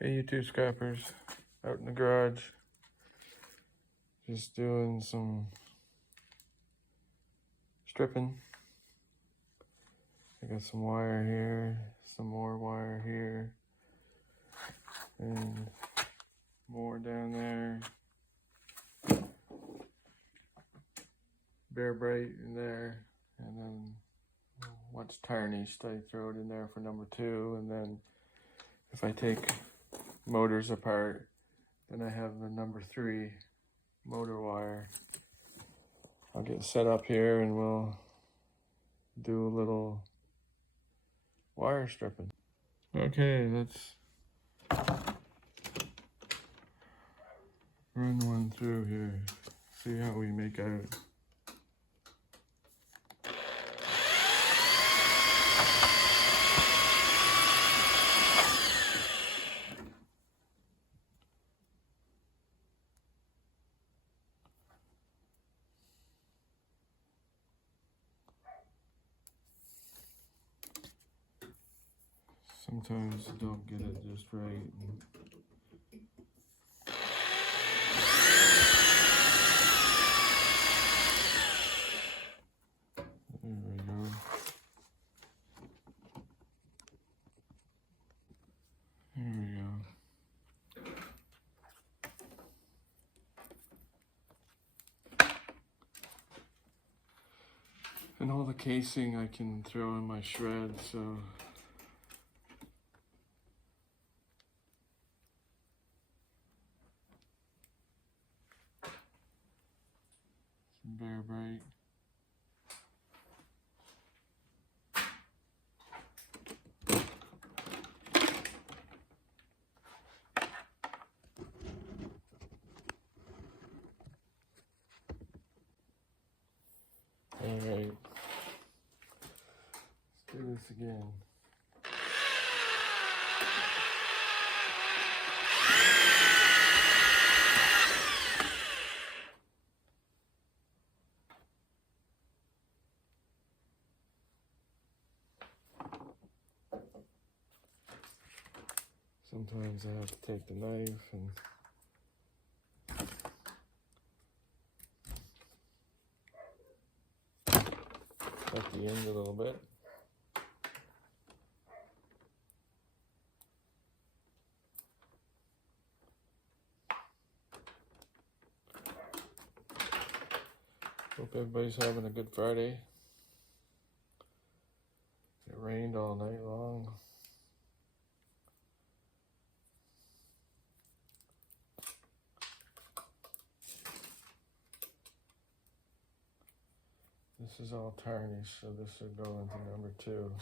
Hey, you two scrappers, out in the garage, just doing some stripping. I got some wire here, some more wire here, and more down there. Bare bright in there, and then what's tarnished, I throw it in there for number 2, and then if I take motors apart, then I have the number 3 motor wire. I'll get set up here and we'll do a little wire stripping. Okay, let's run one through here, see how we make out. Sometimes you don't get it just right. There we go. There we go. And all the casing I can throw in my shred, so some bare bright. All right, let's do this again. Sometimes I have to take the knife and cut the end a little bit. Hope everybody's having a good Friday. It rained all night long. This is all tarnished, so this will go into number 2.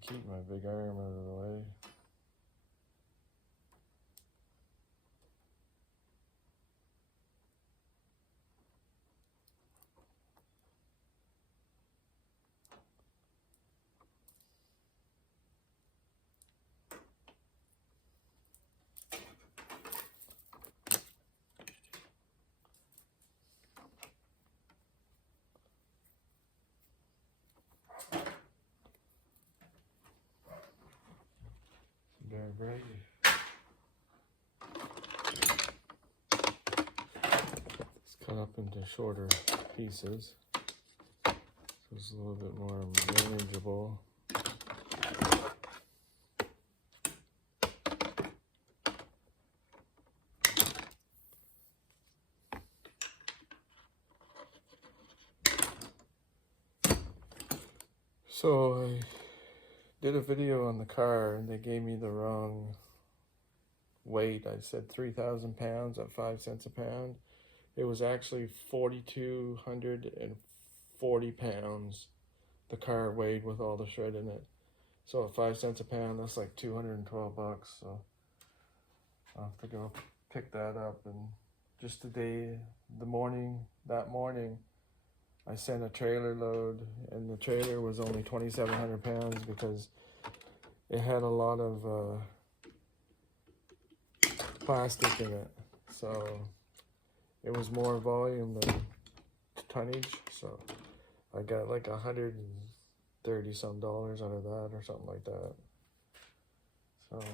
Keep my big arm out of the way. Bare bright. It's cut up into shorter pieces, so it's a little bit more manageable. So I did a video on the car and they gave me the wrong weight. I said 3,000 pounds at 5 cents a pound. It was actually 4,240 pounds the car weighed with all the shred in it. So at 5 cents a pound, that's like $212. So I'll have to go pick that up. And just that morning, I sent a trailer load, and the trailer was only 2,700 pounds because it had a lot of plastic in it. So it was more volume than tonnage. So I got like $130 some out of that or something like that. So it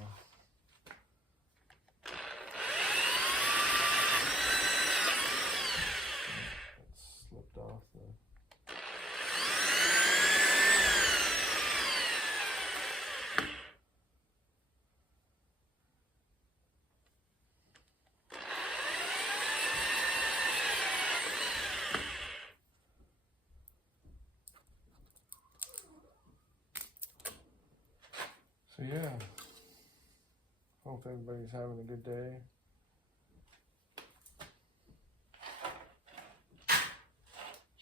slipped off the. So yeah, hope everybody's having a good day.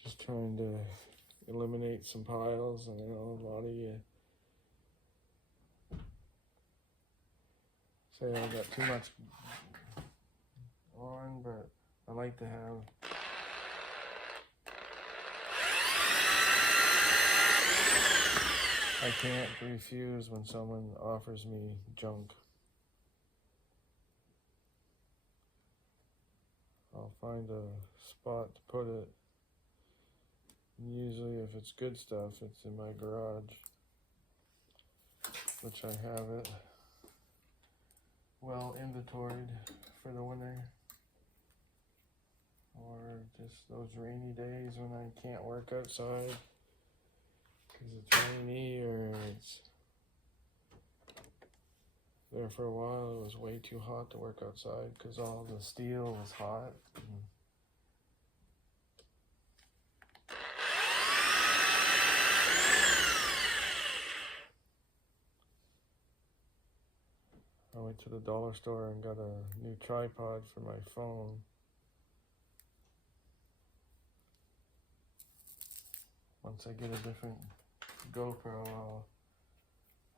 Just trying to eliminate some piles. I know a lot of you say I got too much on, but I like to have I can't refuse when someone offers me junk. I'll find a spot to put it. And usually if it's good stuff, it's in my garage, which I have it well inventoried for the winter. Or just those rainy days when I can't work outside because it's rainy or it's there for a while. It was way too hot to work outside because all the steel was hot. I went to the dollar store and got a new tripod for my phone. Once I get a different GoPro, I'll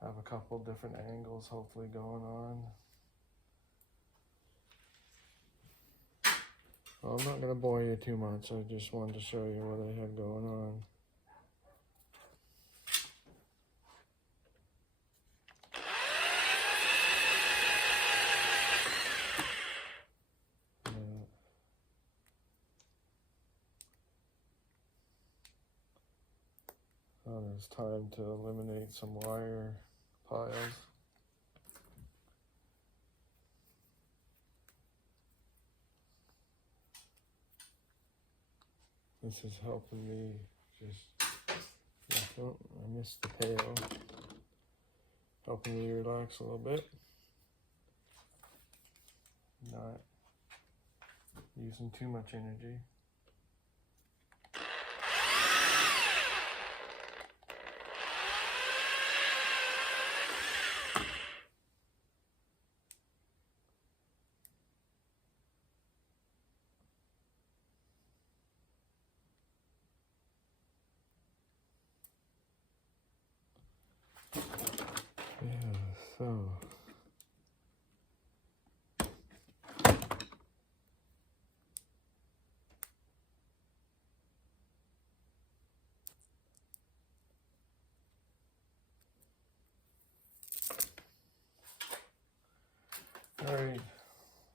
have a couple different angles hopefully going on. Well, I'm not going to bore you too much. I just wanted to show you what I had going on. It's time to eliminate some wire piles. This is helping me oh, I missed the pail. Helping me relax a little bit. Not using too much energy. So all right,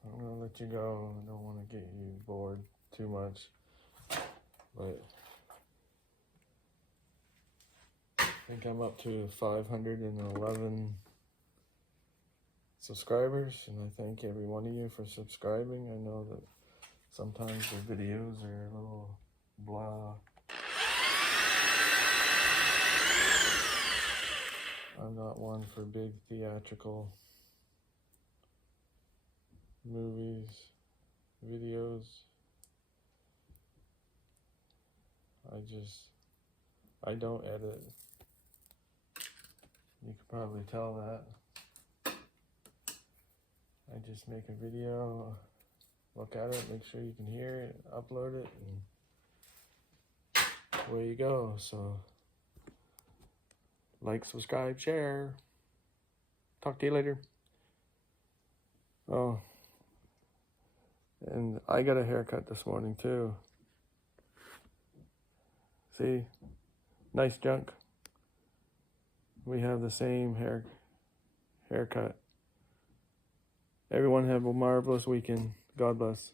I'm gonna let you go. I don't want to get you bored too much, but I think I'm up to 511 subscribers, and I thank every one of you for subscribing. I know that sometimes the videos are a little blah. I'm not one for big theatrical movies, videos. I don't edit. You could probably tell that. I just make a video, look at it, make sure you can hear it, upload it, and away you go. So like, subscribe, share. Talk to you later. Oh, and I got a haircut this morning too. See, nice junk. We have the same haircut. Everyone have a marvelous weekend. God bless.